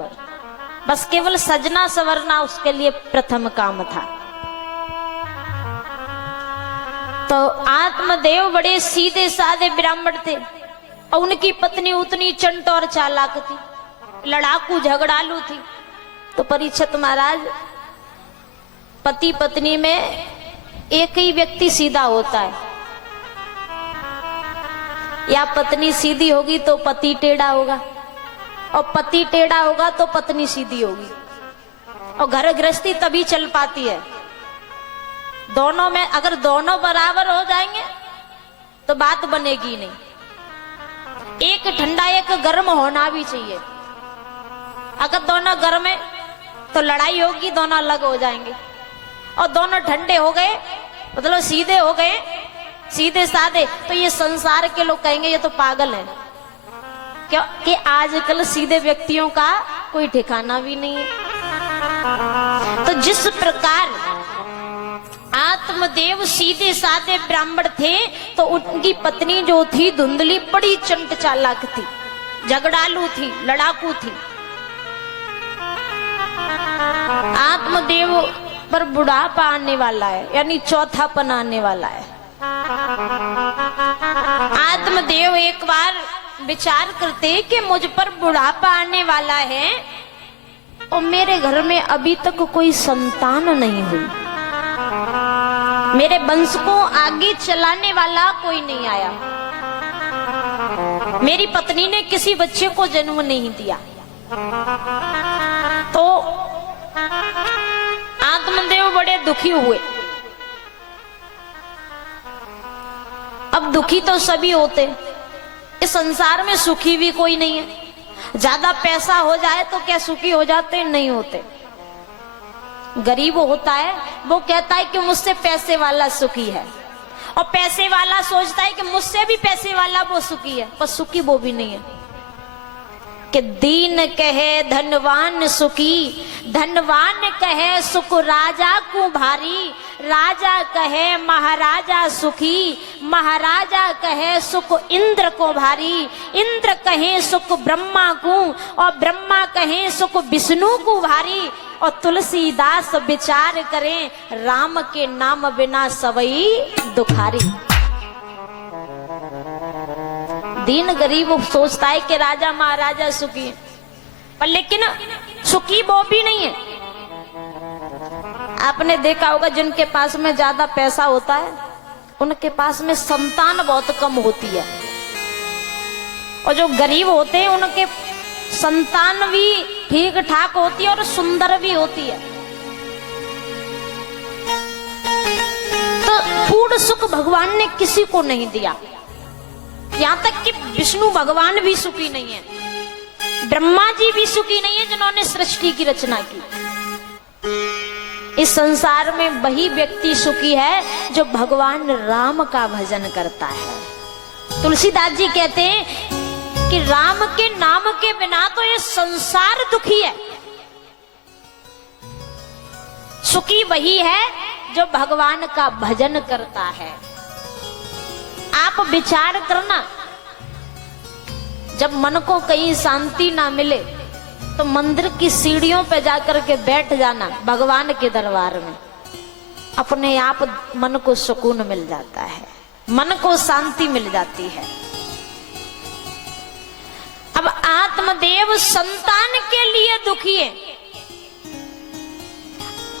पर, बस केवल सजना संवरना उसके लिए प्रथम काम था। तो आत्मदेव बड़े सीधे साधे ब्राह्मण थे और उनकी पत्नी उतनी चंट और चालाक थी, लड़ाकू झगड़ालू थी। तो परीक्षित महाराज, पति पत्नी में एक ही व्यक्ति सीधा होता है, या पत्नी सीधी होगी तो पति टेढ़ा होगा, और पति टेढ़ा होगा तो पत्नी सीधी होगी, और घर गृहस्थी तभी चल पाती है। दोनों में अगर दोनों बराबर हो जाएंगे तो बात बनेगी नहीं। एक ठंडा एक गर्म होना भी चाहिए। अगर दोनों गर्म है तो लड़ाई होगी, दोनों अलग हो जाएंगे। और दोनों ठंडे हो गए मतलब सीधे हो गए, सीधे साधे, तो ये संसार के लोग कहेंगे ये तो पागल है। क्यों कि आजकल सीधे व्यक्तियों का कोई ठिकाना भी नहीं है। तो जिस प्रकार आत्मदेव सीधे साधे ब्राह्मण थे, तो उनकी पत्नी जो थी धुंधली, बड़ी चंट चालाक थी, झगड़ालू थी, लड़ाकू थी। आत्मदेव पर बुढ़ापा आने वाला है, यानी चौथापन आने वाला है। आत्मदेव एक बार विचार करते कि मुझ पर बुढ़ापा आने वाला है और मेरे घर में अभी तक कोई संतान नहीं हुई, मेरे वंश को आगे चलाने वाला कोई नहीं आया, मेरी पत्नी ने किसी बच्चे को जन्म नहीं दिया। तो आत्मदेव बड़े दुखी हुए। अब दुखी तो सभी होते, इस संसार में सुखी भी कोई नहीं है। ज्यादा पैसा हो जाए तो क्या सुखी हो जाते? नहीं होते। गरीब होता है वो कहता है कि मुझसे पैसे वाला सुखी है, और पैसे वाला सोचता है कि मुझसे भी पैसे वाला वो सुखी है, पर सुखी वो भी नहीं है। कि दीन कहे धनवान सुखी, धनवान कहे सुख राजा को भारी, राजा कहे महाराजा सुखी, महाराजा कहे सुख इंद्र को भारी, इंद्र कहे सुख ब्रह्मा को, और ब्रह्मा कहे सुख विष्णु को भारी। और तुलसीदास विचार करें, राम के नाम बिना सबई दुखारी। दीन गरीब सोचता है कि राजा महाराजा सुखी है, पर लेकिन सुखी वो भी नहीं है। आपने देखा होगा जिनके पास में ज्यादा पैसा होता है उनके पास में संतान बहुत कम होती है, और जो गरीब होते हैं उनके संतान भी ठीक ठाक होती है और सुंदर भी होती है। तो पूर्ण सुख भगवान ने किसी को नहीं दिया, यहां तक कि विष्णु भगवान भी सुखी नहीं है, ब्रह्मा जी भी सुखी नहीं है जिन्होंने सृष्टि की रचना की। इस संसार में वही व्यक्ति सुखी है जो भगवान राम का भजन करता है। तुलसीदास जी कहते हैं कि राम के नाम के बिना तो ये संसार दुखी है। सुखी वही है जो भगवान का भजन करता है। आप विचार करना, जब मन को कहीं शांति ना मिले तो मंदिर की सीढ़ियों पे जाकर के बैठ जाना भगवान के दरबार में, अपने आप मन को सुकून मिल जाता है, मन को शांति मिल जाती है। अब आत्मदेव संतान के लिए दुखी है।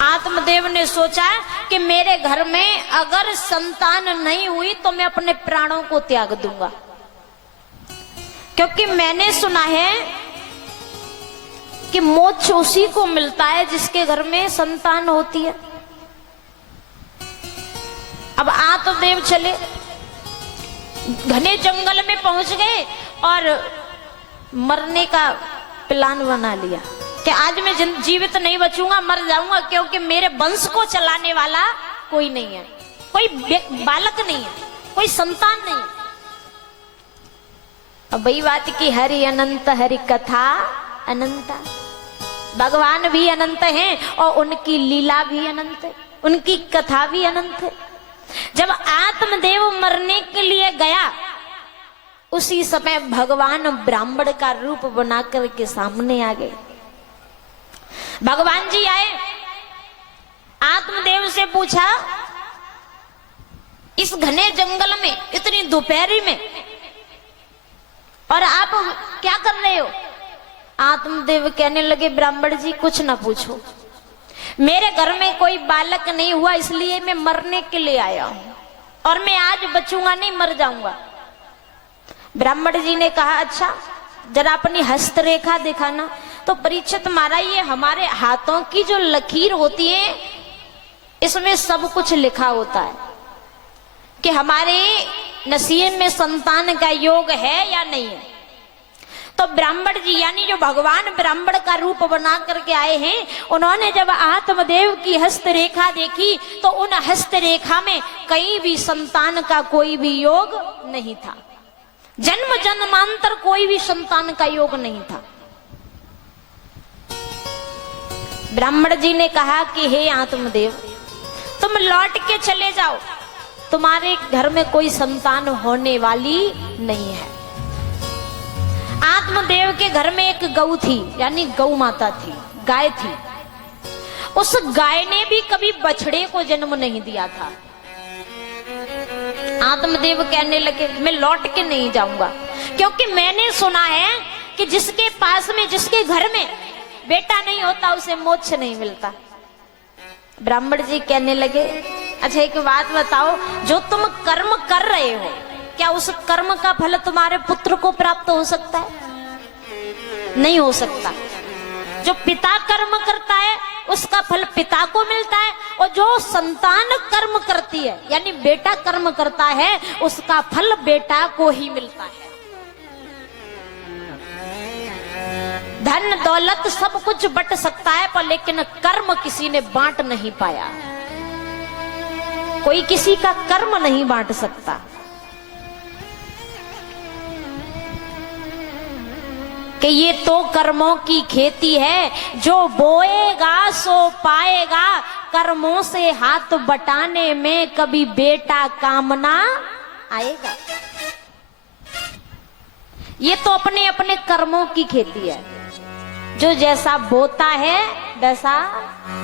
आत्मदेव ने सोचा कि मेरे घर में अगर संतान नहीं हुई तो मैं अपने प्राणों को त्याग दूंगा, क्योंकि मैंने सुना है कि मोक्ष उसी को मिलता है जिसके घर में संतान होती है। अब आत्मदेव चले, घने जंगल में पहुंच गए और मरने का प्लान बना लिया कि आज मैं जीवित नहीं बचूंगा, मर जाऊंगा, क्योंकि मेरे वंश को चलाने वाला कोई नहीं है, कोई बालक नहीं है, कोई संतान नहीं। अब वही बात की हरि अनंत, हरि कथा अनंता। भगवान भी अनंत हैं और उनकी लीला भी अनंत है, उनकी कथा भी अनंत है। जब आत्मदेव मरने के लिए गया उसी समय भगवान ब्राह्मण का रूप बनाकर के सामने आ गए। भगवान जी आए, आत्मदेव से पूछा, इस घने जंगल में इतनी दोपहरी में और आप क्या कर रहे हो? आत्मदेव कहने लगे, ब्राह्मण जी कुछ ना पूछो, मेरे घर में कोई बालक नहीं हुआ, इसलिए मैं मरने के लिए आया हूं और मैं आज बचूंगा नहीं, मर जाऊंगा। ब्राह्मण जी ने कहा, अच्छा जरा अपनी हस्तरेखा दिखाना। तो परीक्षित महाराज, ये हमारे हाथों की जो लकीर होती है इसमें सब कुछ लिखा होता है कि हमारे नसीब में संतान का योग है या नहीं है। तो ब्राह्मण जी यानी जो भगवान ब्राह्मण का रूप बना करके आए हैं, उन्होंने जब आत्मदेव की हस्तरेखा देखी तो उन हस्तरेखा में कहीं भी संतान का कोई भी योग नहीं था, जन्म जन्मांतर कोई भी संतान का योग नहीं था। ब्राह्मण जी ने कहा कि हे आत्मदेव, तुम लौट के चले जाओ, तुम्हारे घर में कोई संतान होने वाली नहीं है। आत्मदेव के घर में एक गौ थी, यानी गौ माता थी, गाय थी। उस गाय ने भी कभी बछड़े को जन्म नहीं दिया था। आत्मदेव कहने लगे, मैं लौट के नहीं जाऊंगा, क्योंकि मैंने सुना है कि जिसके पास में, जिसके घर में बेटा नहीं होता उसे मोक्ष नहीं मिलता। ब्राह्मण जी कहने लगे, अच्छा एक बात बताओ, जो तुम कर्म कर रहे हो क्या उस कर्म का फल तुम्हारे पुत्र को प्राप्त हो सकता है? नहीं हो सकता। जो पिता कर्म करता है उसका फल पिता को मिलता है, और जो संतान कर्म करती है यानी बेटा कर्म करता है उसका फल बेटा को ही मिलता है। धन दौलत सब कुछ बट सकता है, पर लेकिन कर्म किसी ने बांट नहीं पाया। कोई किसी का कर्म नहीं बांट सकता। कि ये तो कर्मों की खेती है, जो बोएगा सो पाएगा, कर्मों से हाथ बटाने में कभी बेटा काम ना आएगा। ये तो अपने अपने कर्मों की खेती है, जो जैसा बोता है वैसा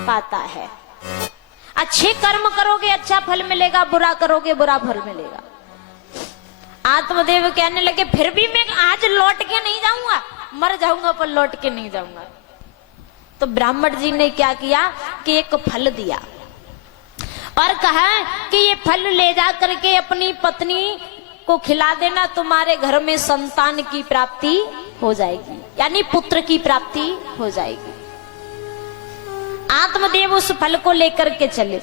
पाता है। अच्छे कर्म करोगे अच्छा फल मिलेगा, बुरा करोगे बुरा फल मिलेगा। आत्मदेव कहने लगे, फिर भी मैं आज लौट के नहीं जाऊंगा, मर जाऊंगा पर लौट के नहीं जाऊंगा। तो ब्राह्मण जी ने क्या किया कि एक फल दिया और कहा कि ये फल ले जा करके अपनी पत्नी को खिला देना, तुम्हारे घर में संतान की प्राप्ति हो जाएगी, यानी पुत्र की प्राप्ति हो जाएगी। आत्मदेव उस फल को लेकर के चले।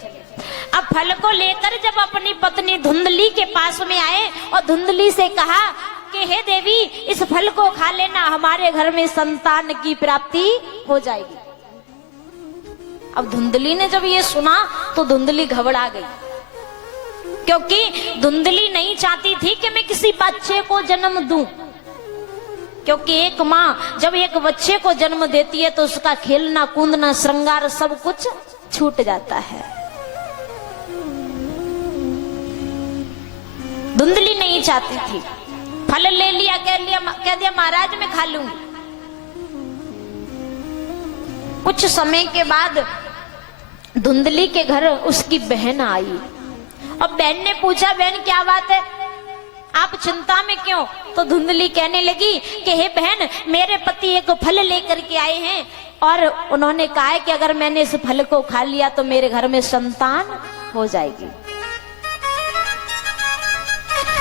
अब फल को लेकर जब अपनी पत्नी धुंधली के पास में आए और धुंधली से कहा कि हे देवी, इस फल को खा लेना, हमारे घर में संतान की प्राप्ति हो जाएगी। अब धुंधली ने जब ये सुना तो धुंधली घबरा गई, क्योंकि धुंधली नहीं चाहती थी कि मैं किसी बच्चे को जन्म दूं, क्योंकि एक माँ जब एक बच्चे को जन्म देती है तो उसका खेलना कूदना श्रृंगार सब कुछ छूट जाता है। धुंधली नहीं चाहती थी। फल ले लिया, कह दिया महाराज मैं खा लूंगी। कुछ समय के बाद धुंधली के घर उसकी बहन आई और बहन ने पूछा, बहन क्या बात है, आप चिंता में क्यों? तो धुंधली कहने लगी कि हे बहन, मेरे पति एक फल लेकर के आए हैं और उन्होंने कहा है कि अगर मैंने इस फल को खा लिया तो मेरे घर में संतान हो जाएगी,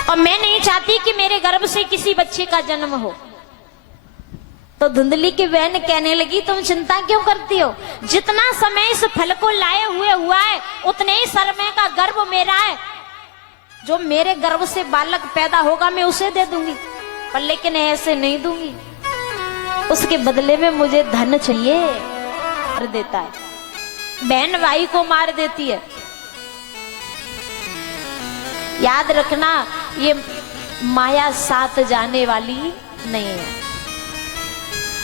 और मैं नहीं चाहती कि मेरे गर्भ से किसी बच्चे का जन्म हो। तो धुंधली की बहन कहने लगी, तुम चिंता क्यों करती हो, जितना समय इस फल को लाए हुए हुआ है उतने ही समय का गर्भ मेरा है, जो मेरे गर्भ से बालक पैदा होगा मैं उसे दे दूंगी, पर लेकिन ऐसे नहीं दूंगी, उसके बदले में मुझे धन चाहिए। कर देता है, बहन भाई को मार देती है। याद रखना, ये माया साथ जाने वाली नहीं है।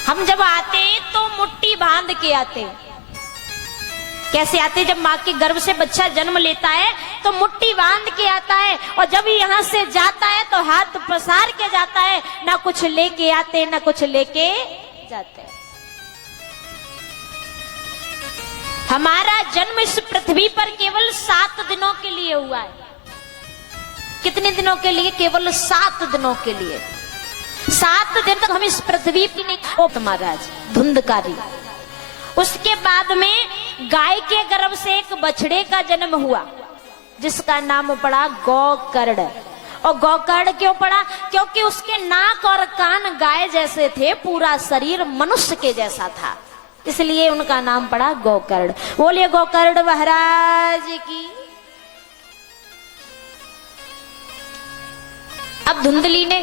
हम जब आते तो मुट्ठी बांध के आते। कैसे आते? जब माँ के गर्भ से बच्चा जन्म लेता है तो मुट्ठी बांध के आता है, और जब यहाँ से जाता है तो हाथ पसार के जाता है, ना कुछ लेके आते ना कुछ लेके जाते। हमारा जन्म इस पृथ्वी पर केवल 7 दिनों के लिए हुआ है। कितने दिनों के लिए? केवल 7 दिनों के लिए। 7 दिन तक हम इस पृथ्वी की नहीं। महाराज धुंधकारी। उसके बाद में गाय के गर्भ से एक बछड़े का जन्म हुआ जिसका नाम पड़ा गौकर्ण। और गौकर्ण क्यों पड़ा? क्योंकि उसके नाक और कान गाय जैसे थे, पूरा शरीर मनुष्य के जैसा था, इसलिए उनका नाम पड़ा गौकर्ण। बोलिए गौकर्ण महाराज की। अब धुंधली ने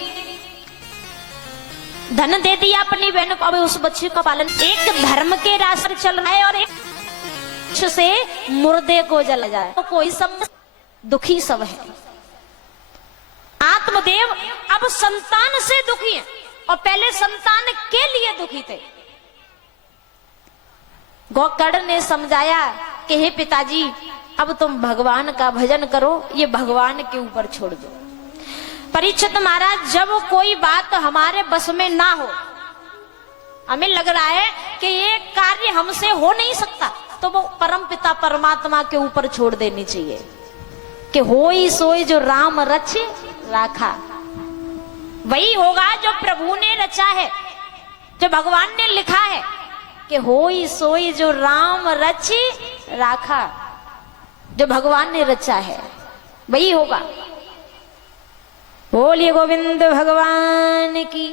धन दे दिया अपनी बहन को। अब उस बच्चे का पालन, एक धर्म के रास्ते चल रहा है और एक से मुर्दे को जला जाए तो कोई सब दुखी सब है। आत्मदेव अब संतान से दुखी है और पहले संतान के लिए दुखी थे। गौकर्ण ने समझाया कि हे पिताजी, अब तुम भगवान का भजन करो, ये भगवान के ऊपर छोड़ दो। परीक्षित महाराज, जब कोई बात हमारे बस में ना हो, हमें लग रहा है कि ये कार्य हमसे हो नहीं सकता, तो वो परम पिता परमात्मा के ऊपर छोड़ देनी चाहिए कि होई सोई जो राम रच राखा। वही होगा जो प्रभु ने रचा है, जो भगवान ने लिखा है कि होई सोई जो राम रच राखा। जो भगवान ने रचा है वही होगा। बोलिए गोविंद भगवान की।